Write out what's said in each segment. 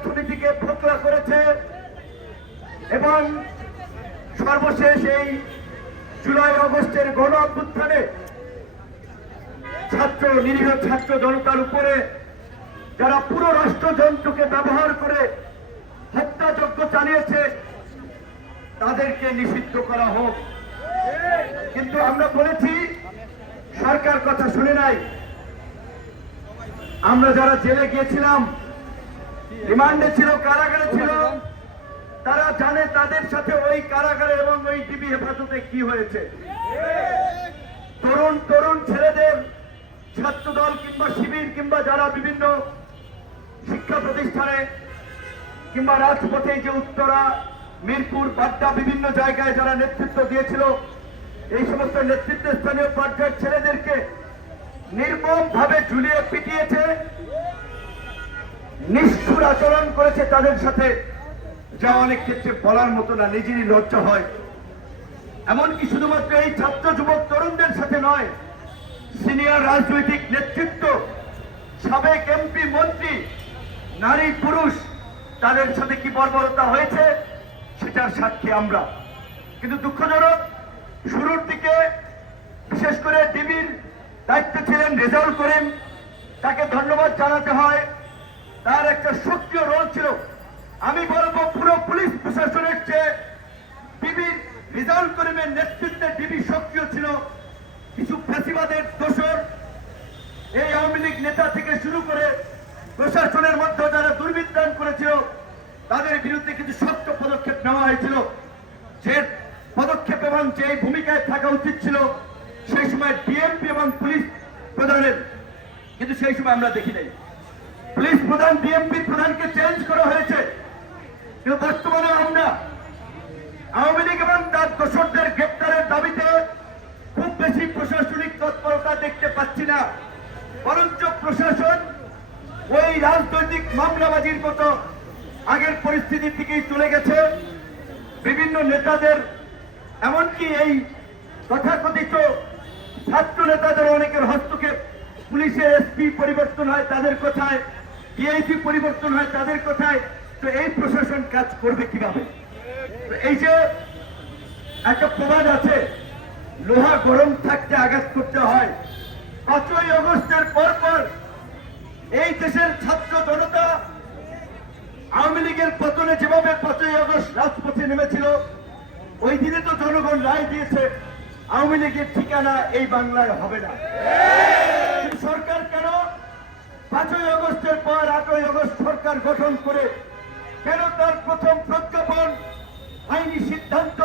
অর্থনীতিকে ফোকলা করেছে এবং সর্বশেষ এই জুলাই অগস্টের গণ অভ্যুত্থানে ছাত্র, নিরীহ ছাত্র জনতার উপরে যারা পুরো রাষ্ট্রযন্ত্রকে ব্যবহার করে হত্যাযজ্ঞ চালিয়েছে, তাদেরকে নিষিদ্ধ করা হোক। কিন্তু আমরা বলেছি, সরকার কথা শুনে নাই। আমরা যারা জেলে গিয়েছিলাম রিমান্ডে ছিল, কারাগারে ছিল। তারা জানে তাদের সাথে ওই কারাগারে এবং ওই ডিবি হেফাজতে কি হয়েছে। তরুণ তরুণ ছেলেদের ছাত্রদল কিংবা শিবির কিংবা যারা বিভিন্ন শিক্ষা প্রতিষ্ঠানে কিংবা রাজপথে যে উত্তরা, মিরপুর, বাড্ডা বিভিন্ন জায়গায় যারা নেতৃত্ব দিয়েছিল, এই সমস্ত নেতৃত্ব স্থানীয় পর্যায়ের ছেলেদেরকে নির্মম ভাবে ঝুলিয়ে পিটিয়েছে। নিষ্ঠুর আচরণ করেছে তাদের সাথে। যা অনেক ক্ষেত্রে বলার মতো না, নিজেরই লজ্জা হয়। এমনকি শুধুমাত্র এই ছাত্র যুবক তরুণদের সাথে নয়, সিনিয়র রাজনৈতিক নেতৃত্ব, সাবেক এমপি, মন্ত্রী, নারী, পুরুষ, তাদের সাথে কি বর্বরতা হয়েছে, সেটার সাক্ষী আমরা। কিন্তু দুঃখজনক, শুরুর দিকে বিশেষ করে ডিবির দায়িত্বে ছিলেন রেজাউল করিম। তাকে ধন্যবাদ জানাতে হয় তার একটা সক্রিয় রোল ছিল। আমি বলব, পুরো পুলিশ প্রশাসনের চেয়ে ডিবি রেজাউল করিমের নেতৃত্বে ডিবি সক্রিয় ছিল। কিছু ফ্যাসিবাদের দোষর এই আওয়ামী লীগ নেতা থেকে শুরু করে প্রশাসনের মধ্যে যারা দুর্বৃত্তায়ন করেছিল, তাদের বিরুদ্ধে কিছু শক্ত পদক্ষেপ নেওয়া হয়েছিল। যে পদক্ষেপ এবং যে ভূমিকায় থাকা উচিত ছিল, সেই সময় ডিএমপি এবং পুলিশ প্রধানের। কিন্তু সেই সময় আমরা দেখি নাই। পুলিশ প্রধান ডিএমপি প্রধানকে চেঞ্জ করা হয়েছে। কিন্তু বর্তমানে আমরা আওয়ামী লীগ এবং তার দোষরদের গ্রেপ্তারের দাবিতে খুব বেশি প্রশাসনিক তৎপরতা দেখতে পাচ্ছি না। বরঞ্চ প্রশাসন ওই রাজনৈতিক মামলাবাজির মতো আগের পরিস্থিতির দিকেই চলে গেছে। বিভিন্ন নেতাদের, এমনকি এই তথাকথিত ছাত্র নেতাদের অনেকের হস্তক্ষেপ, পুলিশের এসপি পরিবর্তন হয় তাদের কথায় ডিআইসি পরিবর্তন হয় তাদের কথায়, তো এই প্রশাসন কাজ করবে কীভাবে? এই যে একটা প্রবাদ আছে, লোহা গরম থাকতে আঘাত করতে হয়। পাঁচই অগস্টের পর পর এই দেশের ছাত্র জনতা আওয়ামী লীগের পতনে যেভাবে পাঁচই অগস্ট রাজপথে নেমেছিল, ওই দিনে তো জনগণ রায় দিয়েছে, আওয়ামী লীগের ঠিকানা এই বাংলায় হবে না। সরকার পাঁচই অগস্টের পর আটই অগস্ট সরকার গঠন করে কেন তার প্রথম প্রজ্ঞাপন আইনি সিদ্ধান্ত?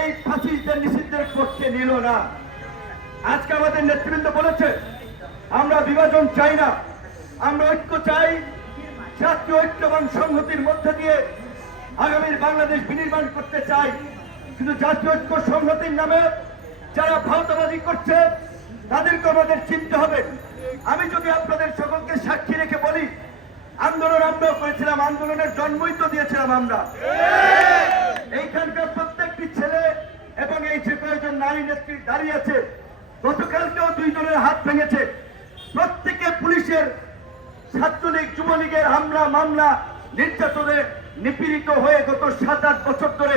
এই ফাঁসিদের নিষিদ্ধের পক্ষে নিল না। আজকে আমাদের নেতৃবৃন্দ বলেছে, আমরা বিভাজন চাই না, আমরা ঐক্য চাই, জাতীয় ঐক্য এবং সংহতির মধ্যে দিয়ে আগামীর বাংলাদেশ বিনির্মাণ করতে চাই। কিন্তু জাতীয় ঐক্য সংহতির নামে যারা ভারতবাদী করছে তাদেরকে আমাদের চিনতে হবে। আমি যদি আপনাদের সকলকে সাক্ষী রেখে বলি, আন্দোলন আমরাও করেছিলাম, আন্দোলনের জন্মই তো দিয়েছিলাম আমরা। এইখানকার প্রত্যেকটি ছেলে এবং এই যে কয়েকজন নারী নেত্রী দাঁড়িয়ে আছে, গতকালকেও দুইজনের হাত ভেঙেছে। প্রত্যেকে পুলিশের ছাত্রলীগ, যুবলীগের হামলা, মামলা, নির্যাতনে নিপীড়িত হয়ে গত সাত আট বছর ধরে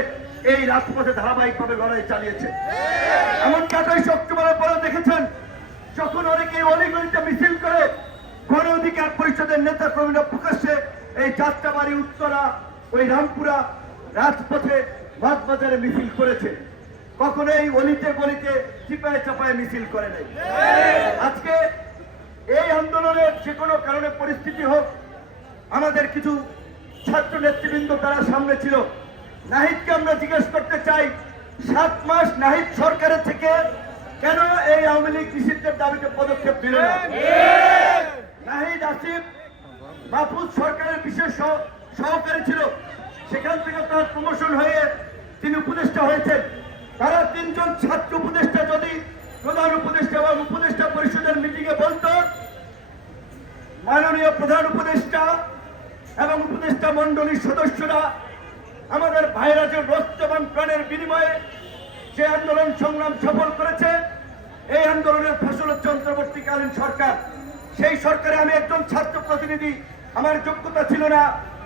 এই রাজপথে ধারাবাহিকভাবে লড়াই চালিয়েছে। এমন আঠাইশ অক্টোবরের পরে দেখেছেন যখন অনেকে অলিগলিতে মিছিল করে, গণ অধিকার পরিষদের নেতা কর্মীরা প্রকাশ্যে এই যাত্রাবাড়ি, উত্তরা, ওই রামপুরা রাজপথে বাজারে মিছিল করেছে। কখনো এই অলিতে গলিতে চিপায় চাপায় মিছিল করে নাই। আজকে এই আন্দোলনের যে কোনো কারণে পরিস্থিতি হোক, আমাদের কিছু ছাত্র নেতৃবৃন্দ তারা সামনে ছিল। নাহিদকে আমরা জিজ্ঞেস করতে চাই, সাত মাস নাহিদ সরকারের থেকে কেন এই আওয়ামী লীগ নিষিদ্ধের দাবিতে পদক্ষেপ দিল নাহিদ আসিফ মাহফুজ সরকারের বিশেষ সহকারী ছিল। সেখান থেকে তার প্রমোশন হয়ে তিনি উপদেষ্টা হয়েছেন। তারা তিনজন ছাত্র উপদেষ্টা যদি প্রধান উপদেষ্টা এবং উপদেষ্টা পরিষদের মিটিং এ বলতো মাননীয় প্রধান উপদেষ্টা এবং উপদেষ্টা মন্ডলীর সদস্যরা আমাদের ভাইরা যে রক্ত এবং প্রাণের বিনিময়ে যে আন্দোলন সংগ্রাম সফল করেছে এই আন্দোলনের ফসল হচ্ছে অন্তর্বর্তীকালীন সরকার। সেই সরকারে আমি একজন ছাত্র প্রতিনিধি আমার যোগ্যতা ছিল না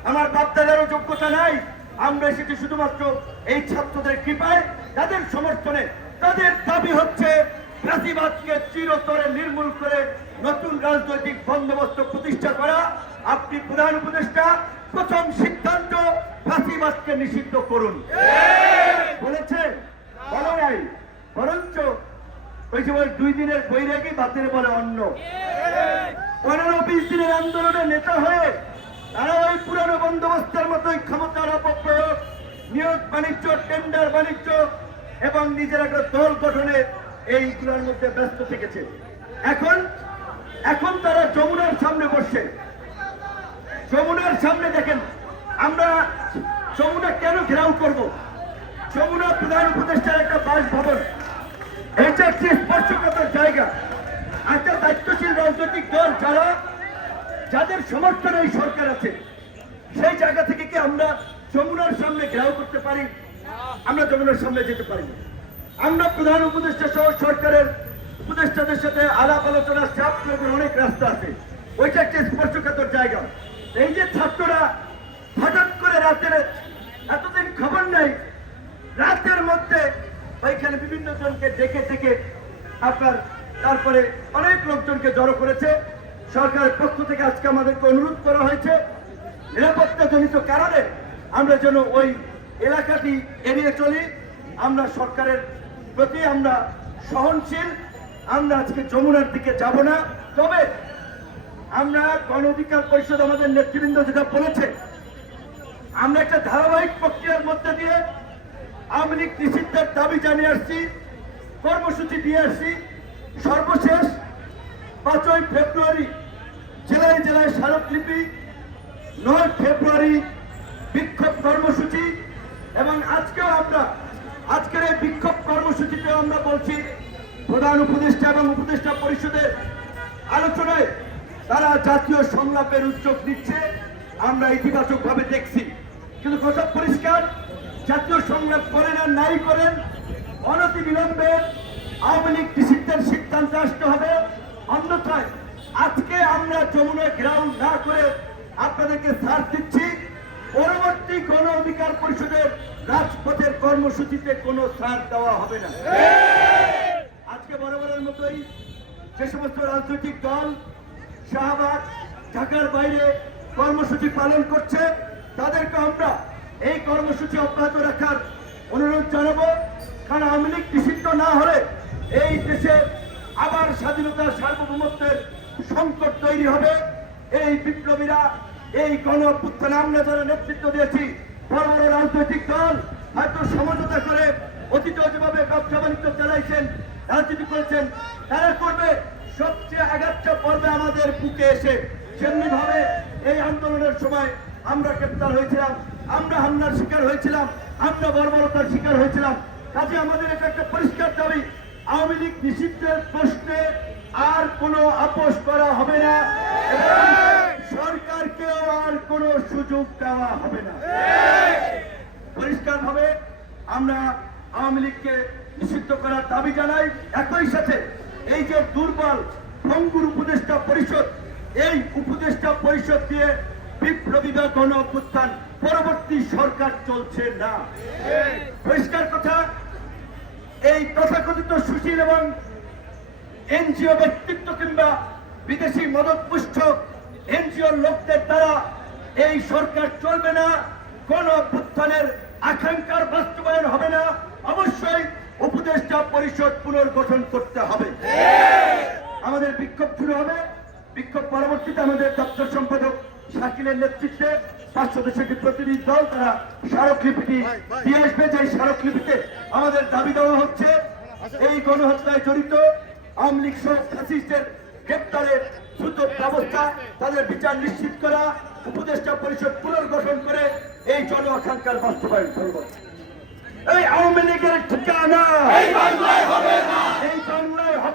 আমার বাপদাদারও যোগ্যতা নাই। আমরা এসেছি শুধুমাত্র এই ছাত্রদের কৃপায় তাদের সমর্থনে। তাদের দাবি হচ্ছে ফাঁসিবাদকে চিরতরে নির্মূল করে নতুন রাজনৈতিক বন্দোবস্ত প্রতিষ্ঠা করা। আপনি প্রধান উপদেষ্টা প্রথম সিদ্ধান্ত ফাঁসিবাদকে নিষিদ্ধ করুন। বলেছে বলো নাই বরঞ্চ ওই যে বলে দুই দিনের বৈরাগী বাতের বলে অন্য। পনেরো বিশ দিনের আন্দোলনের নেতা হয়ে তারা ওই পুরানো বন্দোবস্তের মতোই ক্ষমতার অপপ্রয়োগ, নিয়োগ বাণিজ্য টেন্ডার বাণিজ্য এবং নিজের একটা দল গঠনে এইগুলোর মধ্যে ব্যস্ত থেকেছে। এখন এখন তারা যমুনার সামনে বসছে। যমুনার সামনে দেখেন, আমরা যমুনা কেন ঘেরাও করব? যমুনা প্রধান উপদেষ্টার একটা বাসভবন এটা একটি স্পর্শকাতর জায়গা। একটা দায়িত্বশীল রাজনৈতিক দল যারা, যাদের সমর্থন এই সরকার আছে। সেই জায়গা থেকে কি আমরা যমুনার সামনে ঘেরাও করতে পারি? আমরা যমুনার সামনে যেতে পারি আমরা প্রধান উপদেষ্টা সহ সরকারের উপদেষ্টাদের সাথে আলাপ আলোচনা, চাপ প্রয়োগের অনেক রাস্তা আছে। ওইটা একটা স্পর্শকাতর জায়গা। এই যে ছাত্ররা হঠাৎ করে রাতের এতদিন খবর নেই রাতের মধ্যে ওইখানে বিভিন্ন জনকে ডেকে ডেকে আপনার তারপরে অনেক লোকজনকে জড়ো করেছে। সরকারের পক্ষ থেকে আজকে আমাদেরকে অনুরোধ করা হয়েছে নিরাপত্তা জনিত কারণে আমরা যেন ওই এলাকাটি এড়িয়ে চলি। আমরা সরকারের প্রতি আমরা সহনশীল, আমরা আজকে যমুনার দিকে যাব না। তবে আমরা গণ অধিকার পরিষদ আমাদের নেতৃবৃন্দ যেটা বলেছে, আমরা একটা ধারাবাহিক প্রক্রিয়ার মধ্যে দিয়ে আওয়ামী লীগ নিষিদ্ধের দাবি জানিয়ে আসছি, কর্মসূচি দিয়ে আসছি। সর্বশেষ পাঁচই ফেব্রুয়ারি জেলায় জেলায় স্মারকলিপি, নয় ফেব্রুয়ারি বিক্ষোভ কর্মসূচি এবং আজকেও আমরা, আজকের এই বিক্ষোভ কর্মসূচিতে আমরা বলছি, প্রধান উপদেষ্টা এবং উপদেষ্টা পরিষদের আলোচনায় তারা জাতীয় সংলাপের উদ্যোগ নিচ্ছে, আমরা ইতিবাচকভাবে দেখছি। কিন্তু কথা পরিষ্কার জাতীয় সংলাপ করেন আর নাই করেন, অনতি বিলম্বে আওয়ামী লীগ নিষিদ্ধের সিদ্ধান্ত আসতে হবে। অন্যথায় আজকে আমরা যমুনা গ্রাউন্ড না করে আপনাদেরকে ছাড় দিচ্ছি। পরবর্তী গণ অধিকার পরিষদের রাজপথের কর্মসূচিতে কোনো ছাড় দেওয়া হবে না। আজকে বরাবরের মতোই যে সমস্ত রাজনৈতিক দল শাহবাগ, ঢাকার বাইরে কর্মসূচি পালন করছে, তাদেরকে আমরা এই কর্মসূচি অব্যাহত রাখার অনুরোধ জানাব। কারণ আওয়ামী লীগ নিষিদ্ধ না হলে এই দেশে আবার স্বাধীনতার সার্বভৌমত্বের সংকট তৈরি হবে। এই বিপ্লবীরা এই গণ আমরা যারা নেতৃত্ব দিয়েছি, বড় বড় রাজনৈতিক দল, হয়তো সমঝোতা করে অতীত যেভাবে ব্যবসা বাণিজ্য চালাইছেন, রাজনীতি করেছেন, তারা করবে। সবচেয়ে আগাচ্ছা পর্বে আমাদের বুকে এসে যেমনি ভাবে এই আন্দোলনের সময় আমরা গ্রেপ্তার হয়েছিলাম আমরা হামলার শিকার হয়েছিলাম, আমরা বর্বরতার শিকার হয়েছিলাম। কাজে আমাদের এটা একটা পরিষ্কার দাবি, আওয়ামী লীগ নিষিদ্ধের প্রশ্নে আর কোনো আপোষ করা হবে না। সরকারকেও আর কোনো সুযোগ দেওয়া হবে না। পরিষ্কার ভাবে আমরা আওয়ামী লীগকে নিষিদ্ধ করার দাবি জানাই। একই সাথে এই যে দুর্বল ভঙ্গুর উপদেষ্টা পরিষদ, এই উপদেষ্টা পরিষদ দিয়ে বিপ্লবীরা গণ অভ্যুত্থান পরবর্তী সরকার চলছে না। পরিষ্কার কথা, এই তথাকথিত সুশীল এবং এনজিও ব্যক্তিত্ব কিংবা বিদেশি মদত পুষ্ট এনজিও লোকদের দ্বারা এই সরকার চলবে না, কোন অভ্যুত্থানের আকাঙ্ক্ষার বাস্তবায়ন হবে না। অবশ্যই উপদেষ্টা পরিষদ পুনর্গঠন করতে হবে। আমাদের বিক্ষোভ শুরু হবে। বিক্ষোভ পরবর্তীতে আমাদের দপ্তর সম্পাদক শাকিলের নেতৃত্বে পাঁচশো দেশের প্রতিনিধি দল তারা স্মারকলিপিটি দিয়ে আসবে। যে স্মারকলিপিতে আমাদের দাবি দেওয়া হচ্ছে এই গণহত্যায় জড়িত আওয়ামী লীগ সহ ফ্যাসিস্টের গ্রেপ্তারের দ্রুত ব্যবস্থা তাদের বিচার নিশ্চিত করা উপদেষ্টা পরিষদ পুনর্গঠন করে এই জন আকাঙ্ক্ষার বাস্তবায়ন করব। এই আওয়ামী লীগের ঠিকানা এই বাংলায় হবে না। এই বাংলায় হবে